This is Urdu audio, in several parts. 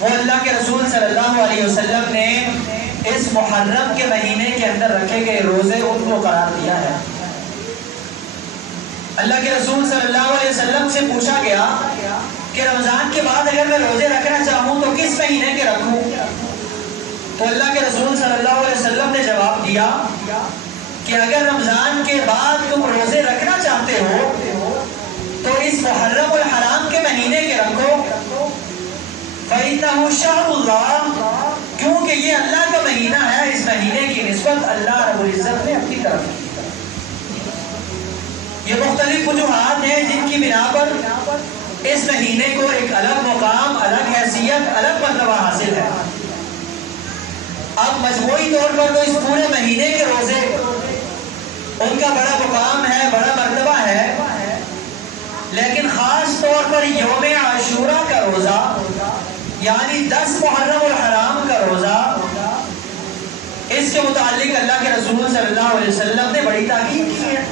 وہ اللہ کے رسول صلی اللہ علیہ وسلم نے اس محرم کے مہینے کے اندر رکھے گئے روزے ان کو قرار دیا ہے۔ اللہ کے رسول صلی اللہ علیہ وسلم سے پوچھا گیا کہ رمضان کے بعد اگر میں روزے رکھنا چاہوں تو کس مہینے کے رکھوں؟ تو اللہ کے رسول صلی اللہ علیہ وسلم نے جواب دیا کہ اگر رمضان کے بعد تم روزے رکھنا چاہتے ہو تو اس محرم الحرام کے مہینے کے رکھو، فَإِنَّهُ شَهْرُ اللَّهِ، کیونکہ یہ اللہ کا مہینہ ہے، اس مہینے کی نسبت اللہ رب العزت نے اپنی طرف کی۔ یہ مختلف وجوہات ہیں جن کی بنا پر اس مہینے کو ایک الگ مقام، الگ حیثیت، الگ مرتبہ حاصل ہے۔ اب مجموعی طور پر تو اس پورے مہینے کے روزے ان کا بڑا مقام ہے، بڑا مرتبہ ہے، لیکن خاص طور پر یوم عاشورہ کا روزہ یعنی 10 محرم الحرام کا روزہ، اس کے متعلق اللہ کے رسول صلی اللہ علیہ وسلم نے بڑی تاکید کی ہے۔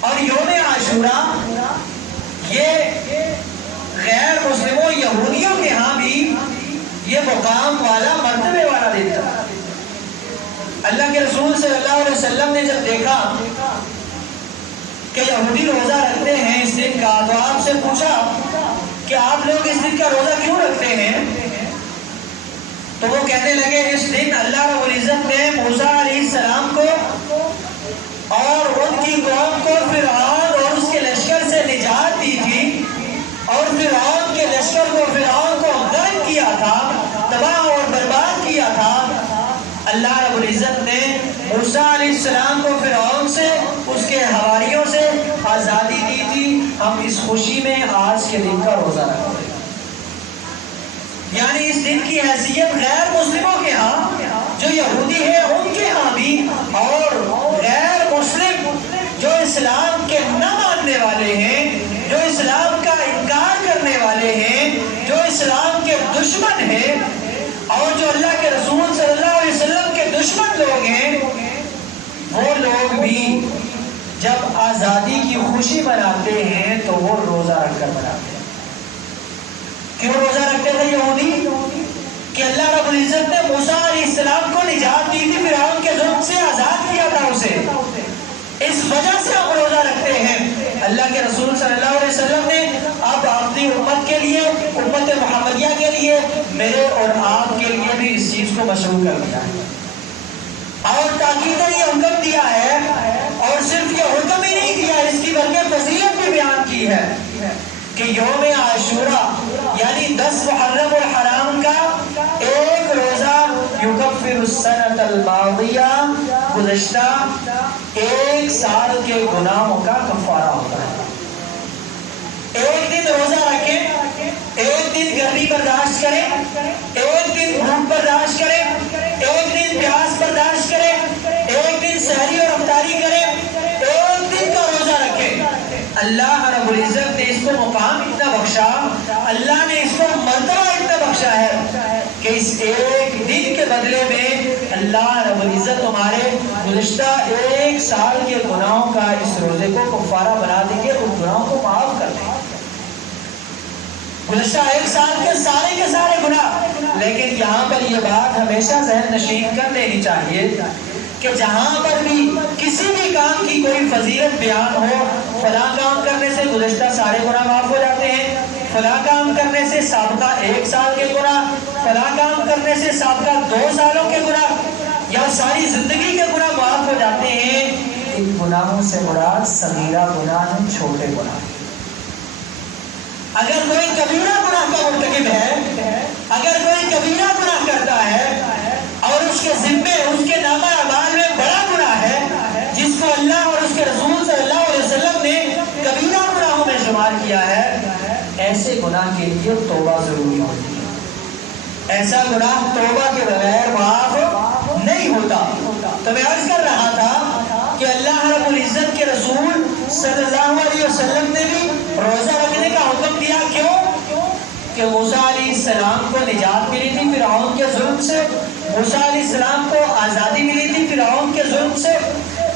اور یوم عاشورہ یہ غیر مسلموں یہودیوں کے ہاں بھی یہ مقام والا، مرتبے والا دن تھا۔ اللہ کے رسول صلی اللہ علیہ وسلم نے جب دیکھا کہ یہودی روزہ رکھتے ہیں اس دن کا، تو آپ سے پوچھا کہ آپ لوگ اس دن کا روزہ کیوں رکھتے ہیں؟ تو وہ کہنے لگے اس دن اللہ رب العزت نے موسیٰ علیہ السلام کو اور ان کی قوم کو فرعون اور اس کے لشکر سے نجات دی تھی، اور فرعون کے لشکر کو، فرعون کو غرق کیا تھا، تباہ اور برباد کیا تھا۔ اللہ رب العزت نے موسیٰ علیہ السلام کو فرعون سے، اس کے حواریوں سے آزادی دی تھی۔ ہم اس خوشی میں آج کے دن کا روزہ رکھتے ہیں۔ یعنی اس دن کی حیثیت غیر مسلموں کے ہاں، جو یہودی ہیں ان کے ہاں بھی، اور غیر مسلم جو اسلام کے نہ ماننے والے ہیں، جو اسلام کا انکار کرنے والے ہیں، جو اسلام کے دشمن ہیں، اور جو اللہ کے رسول صلی اللہ علیہ وسلم کے دشمن لوگ ہیں، وہ لوگ بھی جب آزادی کی خوشی مناتے ہیں تو وہ روزہ رکھ کر مناتے ہیں۔ کیوں روزہ رکھتے تھے یہودی؟ کہ اللہ رب العزت نے موسیٰ علیہ السلام کو نجات دی تھی، فرعون کے ظلم سے آزاد کیا تھا اسے، اس وجہ سے ہم روزہ رکھتے ہیں۔ اللہ کے رسول صلی اللہ علیہ وسلم نے اب اپنی امت کے لیے، امت محمدیہ کے لیے، میرے اور آپ کے لیے بھی اس چیز کو مشروع کر دیا ہے، اور تاکیداً یہ حکم دیا ہے، اور صرف یہ حکم ہی نہیں دیا، اس کی بلکہ فضیلت بھی بیان کی ہے کہ یوم عاشورہ یعنی 10 محرم الحرام کا ایک روزہ یکفر السنۃ الماضیہ، گزشتہ ایک سال کے گناہوں کا کفارہ ہوتا ہے۔ ایک دن روزہ رکھیں، ایک دن گرمی برداشت کریں، ایک دن بھوک برداشت کریں، ایک دن پیاس برداشت کریں، ایک دن سحری اور افطاری کریں، ایک دن کا روزہ رکھیں، اللہ رب العزت نے اس کو مقام اتنا بخشا، اللہ نے اس کو مرتبہ اتنا بخشا ہے کہ اس ایک دن کے بدلے میں اللہ رب العزت تمہارے گزشتہ ایک سال کے گناہوں کا اس روزے کو کفارہ بنا دیں گے، ان گناہوں کو معاف کر دیں گے، گزشتہ ایک سال کے سارے گناہ۔ لیکن یہاں پر یہ بات ہمیشہ ذہن نشین کر لینی چاہیے کہ جہاں پر بھی کسی بھی کام کی کوئی فضیلت بیان ہو، فلاں کام کرنے سے گزشتہ سارے گناہ معاف ہو جاتے ہیں، فلاں کام کرنے سے سابقہ 1 سال کے گناہ، فلاں کام کرنے سے سابقہ 2 سالوں کے گناہ، یا ساری زندگی کے گناہ معاف ہو جاتے ہیں۔ ان گناہوں سے مراد صغیرہ گناہ ہیں، چھوٹے گناہ۔ اگر کوئی کبیرہ گناہ کا مرتکب ہے، اگر کوئی کبیرہ گناہ کرتا ہے اور اس کے ذمے، اس کے نامہ اعمال میں بڑا گناہ ہے جس کو اللہ اور اس کے رسول صلی اللہ علیہ وسلم نے کبیرہ گناہوں میں شمار کیا ہے، ایسے گناہ کے لیے توبہ ضروری ہوتی ہے۔ ایسا گناہ توبہ کے بغیر معاف نہیں ہوتا۔ تو میں عرض کر رہا تھا کہ اللہ رب العزت کے رسول صلی اللہ علیہ وسلم نے بھی روزہ رکھنے کا حکم دیا۔ کیوں؟ کہ موسیٰ علیہ السلام کو نجات ملی تھی فرعون کے ظلم سے، موسیٰ علیہ السلام کو آزادی ملی تھی فرعون کے ظلم سے،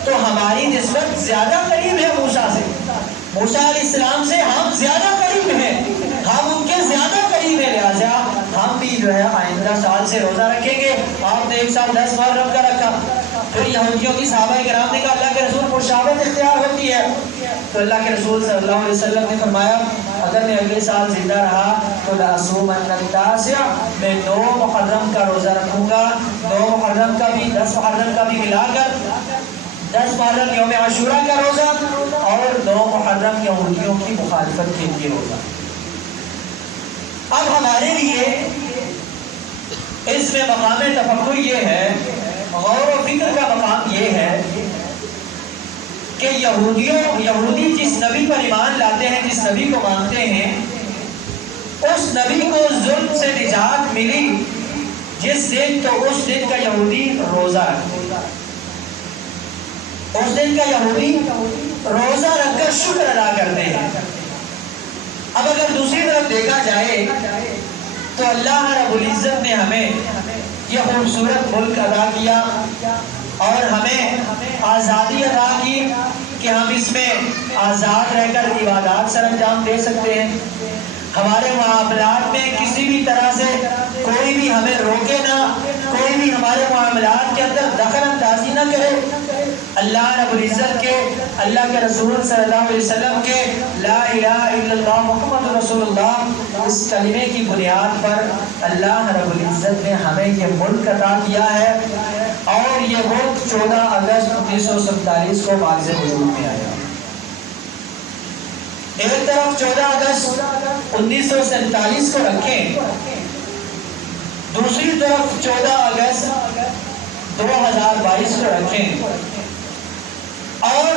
تو ہماری نسبت زیادہ قریب ہے موسیٰ سے، موسیٰ علیہ السلام سے ہم زیادہ قریب ہیں، ہم ان کے زیادہ قریب ہیں، لہٰذا بھی جو ہے آئندہ سال سے روزہ رکھیں گے. آپ نے ایک سال 10 محرم کا رکھا. پھر یہودیوں کی صحابہ کرام نے کہا اللہ کے رسول مشابہت اختیار ہوتی ہے. تو اللہ کے رسول صلی اللہ علیہ وسلم نے فرمایا اگر میں اگلے سال زندہ رہا تو لأصومن التاسع، میں 9 محرم کا روزہ رکھوں گا. 9 محرم کا بھی 10 محرم کا بھی ملا کر 10 محرم یوم عاشورہ کا روزہ اور 9 محرم یہودیوں کی مخالفت کے لیے روزہ. اب ہمارے لیے اس میں مقام تفکر یہ ہے، غور و فکر کا مقام یہ ہے کہ یہودی جس نبی پر ایمان لاتے ہیں، جس نبی کو مانتے ہیں، اس نبی کو ظلم سے نجات ملی جس دن، تو اس دن کا یہودی روزہ رکھتے ہیں. اس دن کا یہودی روزہ رکھ کر شکر ادا کرتے ہیں. اب اگر دوسری طرف دیکھا جائے تو اللہ رب العزت نے ہمیں یہ خوبصورت ملک عطا کیا اور ہمیں آزادی عطا کی کہ ہم اس میں آزاد رہ کر عبادات سر انجام دے سکتے ہیں. ہمارے معاملات میں کسی بھی طرح سے کوئی بھی ہمیں روکے نہ، کوئی بھی ہمارے معاملات کے اندر دخل اندازی نہ کرے. اللہ رب العزت کے، اللہ کے رسول صلی اللہ علیہ وسلم کے لا الہ الا اللہ محمد رسول اللہ اس کلمے کی بنیاد پر اللہ رب العزت نے ہمیں یہ ملک عطا کیا ہے. اور یہ ملک 14 اگست 1947 کو واضح وجود میں آیا. ایک طرف 14 اگست 1947 کو رکھیں، دوسری طرف 14 اگست 2022 کو رکھیں، اور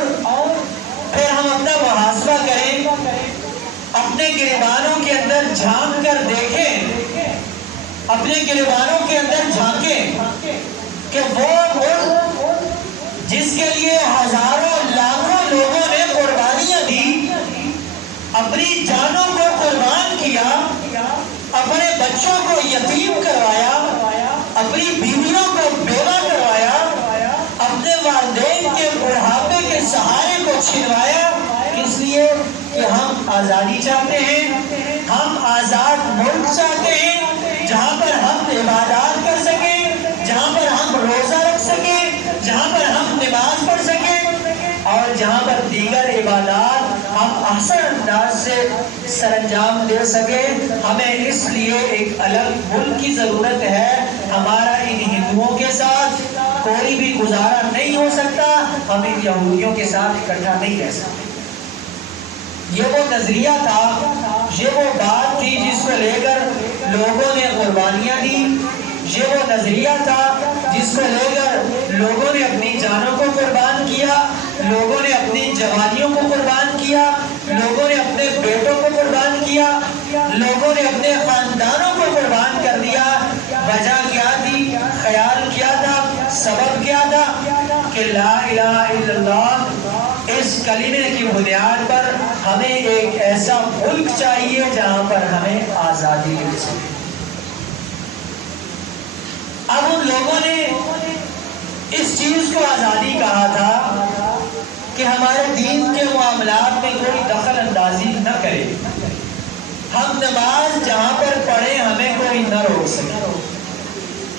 پھر ہم اپنا محاسبہ کریں، اپنے گریبانوں کے اندر جھانک کر دیکھیں، اپنے گریبانوں کے اندر جھانکیں کہ وہ ملک جس کے لیے ہزاروں لاکھوں لوگوں نے قربانیاں دی، اپنی جانوں کو قربان کیا، اپنے بچوں کو یتیم کروایا، اپنی بیویوں کو بیوہ کروایا، اپنے والدین کے بڑھاپے کے سہارے کو چھنوایا، اس لیے کہ ہم آزادی چاہتے ہیں، ہم آزاد ملک چاہتے ہیں جہاں پر ہم عبادات کر سکیں، جہاں پر ہم روزہ رکھ سکیں، جہاں پر ہم نماز پڑھ سکیں، اور جہاں پر دیگر عبادات ہم احسن انداز سے سر انجام دے سکیں. ہمیں اس لیے ایک الگ ملک کی ضرورت ہے. ہمارا ان ہندوؤں کے ساتھ کوئی بھی گزارا نہیں ہو سکتا، ہم ان یہودیوں کے ساتھ اکٹھا نہیں رہ سکتے. یہ وہ نظریہ تھا، یہ وہ بات تھی جس کو لے کر لوگوں نے قربانیاں دی. یہ وہ نظریہ تھا جس کو لے کر لوگوں نے اپنی جانوں کو قربان کیا، لوگوں نے اپنی جوانیوں کو قربان کیا، لوگوں نے اپنے بیٹوں کو قربان کیا، لوگوں نے اپنے خاندانوں کو قربان کر دیا. وجہ کیا تھی؟ خیال کیا تھا؟ سبب کیا تھا؟ کہ لا الہ الا اللہ اس کلمے کی بنیاد پر ہمیں ایک ایسا ملک چاہیے جہاں پر ہمیں آزادی مل سکے. اب ان لوگوں نے اس چیز کو آزادی کہا تھا کہ ہمارے دین کے معاملات میں کوئی دخل اندازی نہ کرے، ہم نماز جہاں پر پڑھیں ہمیں کوئی نہ روک سکے،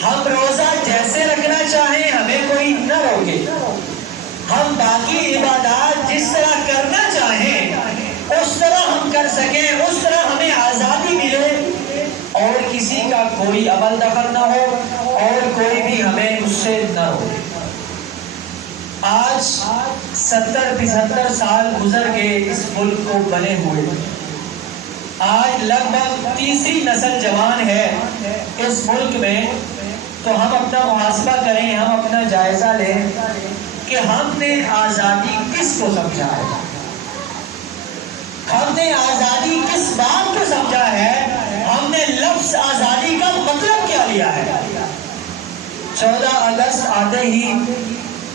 ہم روزہ جیسے رکھنا چاہیں ہمیں کوئی نہ روکے، ہم باقی عبادات جس طرح کرنا چاہیں اس طرح ہم کر سکیں، اس طرح ہمیں آزادی ملے، اور کسی کا کوئی عمل دخل نہ ہو اور کوئی بھی ہمیں اس سے نہ روکے. آج 70-75 سال گزر گئے اس ملک کو بنے ہوئے. آج لگ بھگ تیسری نسل جوان ہے اس ملک میں. تو ہم اپنا محاسبہ کریں، ہم اپنا جائزہ لیں کہ ہم نے آزادی کس کو سمجھا ہے، ہم نے آزادی کس بات کو سمجھا ہے، ہم نے لفظ آزادی کا مطلب کیا لیا ہے. 14 اگست آتے ہی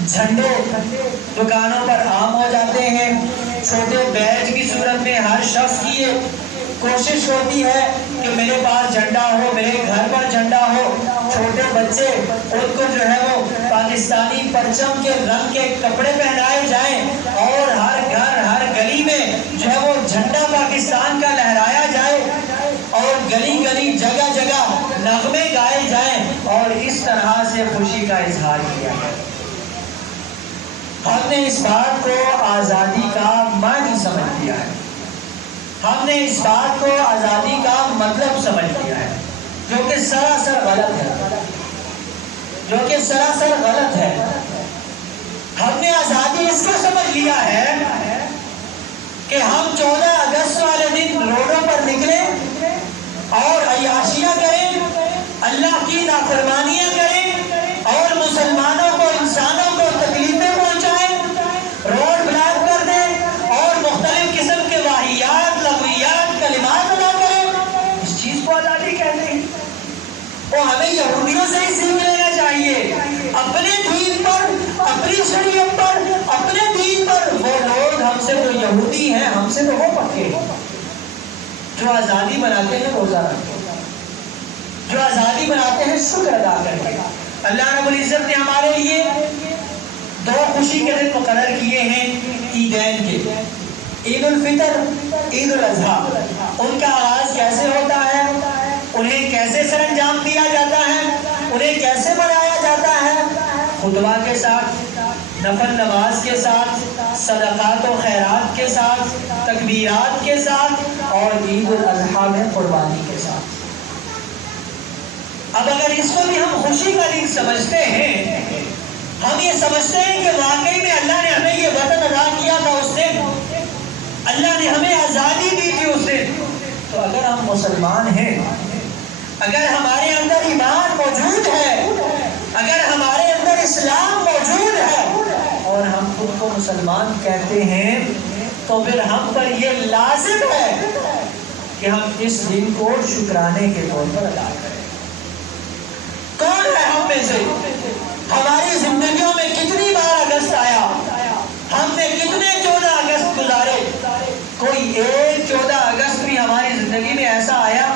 جھنڈے دکانوں پر عام ہو جاتے ہیں. چھوٹے بیج کی صورت میں ہر شخص کی کوشش ہوتی ہے کہ میرے پاس جھنڈا ہو، میرے گھر پر جھنڈا ہو. چھوٹے بچے ان کو جو ہے وہ پاکستانی پرچم کے رنگ کے کپڑے پہنائے جائیں اور ہر گھر ہر گلی میں جو ہے وہ جھنڈا پاکستان کا لہرایا جائے، اور گلی گلی جگہ جگہ نغمے گائے جائیں اور اس طرح سے خوشی کا اظہار کیا جائے۔ ہم نے اس بات کو آزادی کا معنی سمجھ لیا ہے، ہم نے اس بات کو آزادی کا مطلب سمجھ لیا ہے، جو کہ سراسر غلط ہے، جو کہ سراسر غلط ہے۔ ہم نے آزادی اس کو سمجھ لیا ہے کہ ہم 14 اگست والے دن روڈوں پر نکلیں اور عیاشیاں کریں، اللہ کی نافرمانیاں کریں اور مسلمانوں کو، انسانوں کو تکلیفیں پہنچائیں، روڈ بلاک کر دیں اور مختلف قسم کے واہیات، لغویات، کلمات ادا کریں، اس چیز کو آزادی کہتے ہیں۔ وہ ہمیں یہودیوں سے ہی سیکھ لینا چاہیے، اپنے دین پر، اپنی شریعت پر، اپنے دین پر۔ وہ لوگ ہم سے تو یہودی ہیں، ہم سے تو وہ پکے ہیں جو آزادی بناتے ہیں روزہ رکھ کے، جو آزادی بناتے ہیں شکر ادا کر کے۔ اللہ رب العزت نے ہمارے لیے 2 خوشی کے دن مقرر کیے ہیں عیدین کے، عید الفطر، عید الاضحیٰ۔ ان کا آغاز کیسے ہوتا ہے، انہیں کیسے سر انجام دیا جاتا ہے، انہیں کیسے منایا جاتا ہے؟ خطبہ کے ساتھ، نفل نماز کے ساتھ، صدقات و خیرات کے ساتھ، تکبیرات کے ساتھ، اور عید الاضحیٰ میں قربانی کے ساتھ۔ اب اگر اس کو بھی ہم خوشی کا دن سمجھتے ہیں، ہم یہ سمجھتے ہیں کہ واقعی میں اللہ نے ہمیں یہ وطن عطا کیا تھا اس دن، اللہ نے ہمیں آزادی دی تھی اس دن، تو اگر ہم مسلمان ہیں، اگر ہمارے اندر ایمان موجود ہے، اگر ہمارے اندر اسلام موجود ہے اور ہم خود کو مسلمان کہتے ہیں، تو پھر ہم پر یہ لازم ہے کہ ہم اس دن کو شکرانے کے طور پر ادا کریں۔ کون ہے ہم میں سے؟ ہماری زندگیوں میں کتنی بار اگست آیا؟ ہم نے کتنے 14 اگست گزارے؟ کوئی ایک 14 اگست بھی ہماری زندگی میں ایسا آیا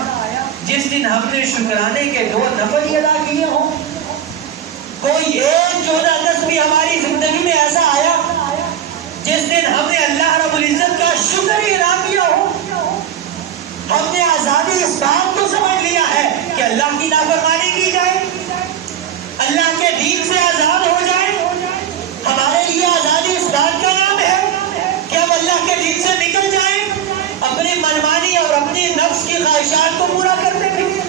جس دن ہم نے شکرانے کے 2 نفل ادا کیے ہوں؟ کوئی ایک 14 اگست بھی ہماری زندگی میں ایسا آیا جس دن ہم نے اللہ رب العزت کا شکر ہی ادا کیا ہو؟ ہم نے آزادی اس بات کو سمجھ لیا ہے کہ اللہ کی نافرمانی کی جائے، اللہ کے دین سے آزاد ہو جائے۔ ہمارے لیے آزادی اس بات کا نام ہے کہ ہم اللہ کے دین سے نکل جائیں، اپنی منمانی اور اپنی نفس کی خواہشات کو پورا کرتے پھریں۔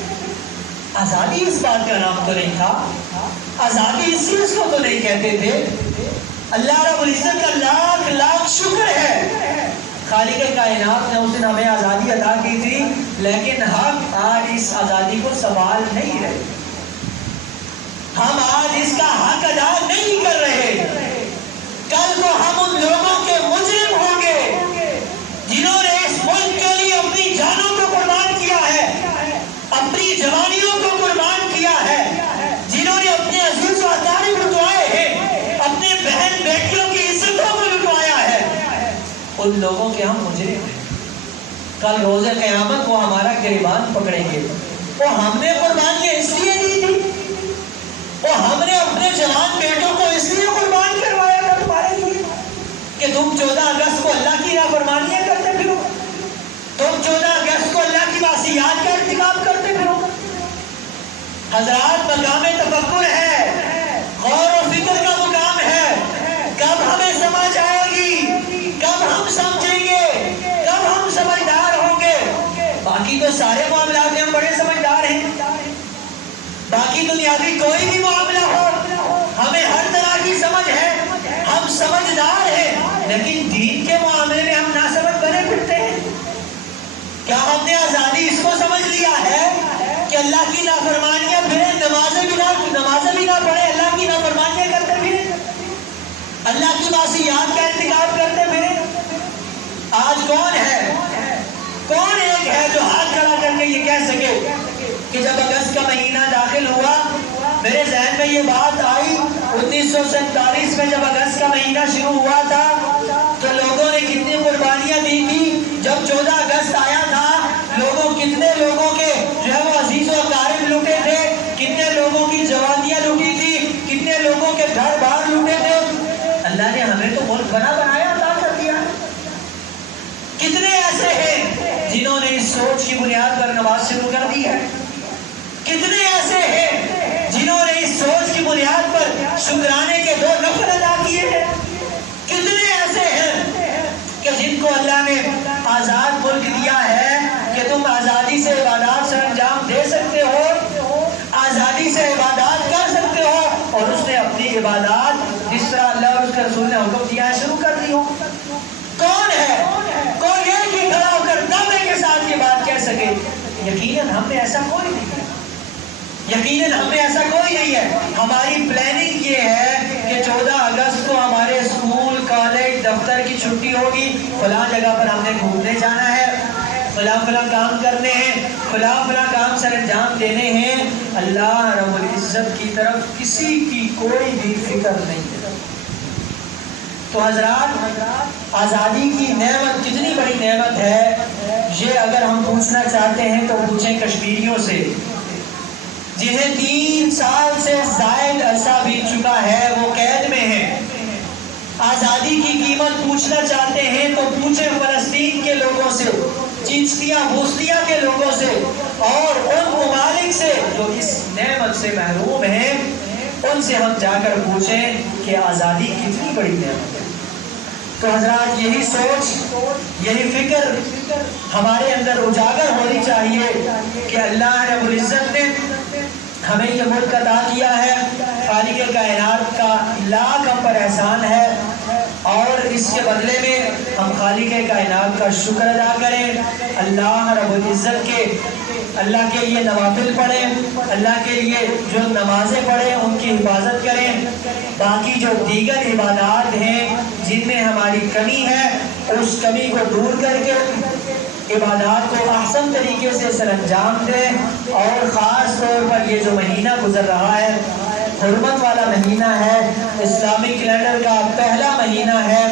آزادی اس بات کا نام تو نہیں تھا، آزادی اس چیز کو تو نہیں کہتے تھے۔ اللہ رب العزت کا لاکھ لاکھ شکر ہے، خالق کائنات نے اس دن ہمیں آزادی عطا کی تھی، لیکن ہم آج اس آزادی کو سنبھال نہیں رہے، ہم آج اس کا حق ادا نہیں کر رہے۔ کل کو ہم ان لوگوں کے مجرم ہوں گے جنہوں نے اس ملک کے لیے اپنی جانوں کو قربان کیا ہے، اپنی جوانیوں کو قربان کیا ہے، جنہوں نے اپنے عزیز و اقارب لٹوائے ہیں، اپنے بہن بیٹیوں کی عزتوں کو لٹوایا ہے، ان لوگوں کے ہم مجرم ہیں۔ کل روز قیامت وہ ہمارا گریبان پکڑیں گے۔ وہ ہم نے قربانیاں اس لیے دی تھی، وہ ہم نے اپنے جوان بیٹوں کو اس لیے قربان کروایا تھا تمہارے لیے کہ تم 14 اگست کو اللہ کی نافرمانیاں کرتے پھرو، تم 14 اگست کو اللہ کی معصیات کا ارتکاب کرتے پھرو۔ حضرات، مقام تفکر ہے، غور و فکر کا مقام ہے۔ کب ہمیں سمجھ آئے گی، کب ہم سمجھیں گے، کب ہم سمجھدار ہوں گے؟ باقی تو سارے معاملات میں ہم بڑے سمجھدار ہیں، باقی دنیاوی کوئی بھی معاملہ ہو ہمیں ہر طرح کی سمجھ ہے، ہم سمجھدار ہیں، لیکن دین کے معاملے میں ہم ناسمجھ بنے پھرتے ہیں۔ کیا ہم نے آزادی اس کو سمجھ لیا ہے کہ اللہ کی نافرمانیاں پھریں، نمازیں بھی نہ پڑھیں، اللہ کی نافرمانیاں کرتے پھریں، اللہ کی معصیات کا ارتکاب کرتے پھریں؟ آج کون ایک ہے جو ہاتھ کھڑا کر کے یہ کہہ سکے کہ جب اگست کا مہینہ داخل ہوا، میرے ذہن میں یہ بات آئی 1947 میں جب اگست کا مہینہ شروع ہوا تھا تو لوگوں نے کتنی قربانیاں دی تھی۔ جب 14 اگست آیا تھا، کتنے لوگوں کے جو ہے وہ عزیز و اقارب لوٹے تھے، کتنے لوگوں کی جوانیاں لوٹی تھی، کتنے لوگوں کے گھر بار لوٹے تھے۔ اللہ نے ہمیں تو ملک بنایا عطا کر دیا۔ کتنے ایسے ہیں جنہوں نے اس سوچ کی بنیاد پر نماز شروع کر دی ہے، کتنے عبادات جس طرح اللہ اور اس کے رسول نے حکم دیا ہے شروع کر دی ہو؟ کون ہے کوئی ایک ہی کھڑا ہو کر دعوے کے ساتھ یہ بات کہہ سکے؟ یقیناً ہم میں ایسا کوئی نہیں ہے، یقیناً ہم میں ایسا کوئی نہیں ہے۔ ہماری پلاننگ یہ ہے کہ 14 اگست کو ہمارے اسکول کالج دفتر کی چھٹی ہوگی، فلاں جگہ پر ہم نے گھومنے جانا ہے، فلاں فلاں کام کرنے ہیں، فلاں فلاں کام سر انجام دینے ہیں۔ اللہ رب العزت کی طرف کسی کی کوئی بھی فکر نہیں ہے۔ تو حضرات آزادی کی نعمت کتنی بڑی نعمت ہے، یہ اگر ہم پوچھنا چاہتے ہیں تو پوچھیں کشمیریوں سے جنہیں 3 سال سے زائد عرصہ بیت چکا ہے، وہ قید میں ہیں۔ آزادی کی قیمت پوچھنا چاہتے ہیں تو پوچھیں فلسطین کے لوگوں سے، چچتیا بوسنیا کے لوگوں سے، اور ان ممالک سے جو اس نعمت سے محروم ہیں، ان سے ہم جا کر پوچھیں کہ آزادی کتنی بڑی نعمت ہے۔ تو حضرات یہی سوچ یہی فکر ہمارے اندر اجاگر ہونی چاہیے کہ اللہ رب العزت نے ہمیں یہ ملک عطا کیا ہے، خالق کائنات کا لاکھ ہم پر احسان ہے، اور اس کے بدلے میں ہم خالق کائنات کا شکر ادا کریں، اللہ رب العزت کے اللہ کے لیے نوافل پڑھیں، اللہ کے لیے جو نمازیں پڑھیں ان کی حفاظت کریں، باقی جو دیگر عبادات ہیں جن میں ہماری کمی ہے اس کمی کو دور کر کے عبادات کو احسن طریقے سے سر انجام دیں۔ اور خاص طور پر یہ جو مہینہ گزر رہا ہے حرمت والا مہینہ ہے، اسلامی کیلنڈر کا پہلا مہینہ ہے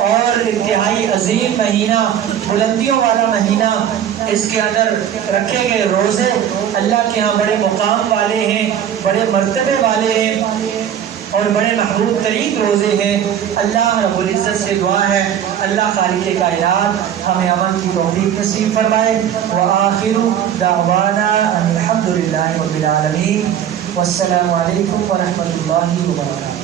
اور انتہائی عظیم مہینہ، بلندیوں والا مہینہ، اس کے اندر رکھے گئے روزے اللہ کے ہاں بڑے مقام والے ہیں، بڑے مرتبے والے ہیں اور بڑے محبوب ترین روزے ہیں۔ اللہ رب العزت سے دعا ہے اللہ خالق کائنات ہمیں امن کی توفیق نصیب فرمائے۔ وآخر دعوانا ان الحمد للہ رب العالمین، والسلام علیکم ورحمۃ اللہ وبرکاتہ۔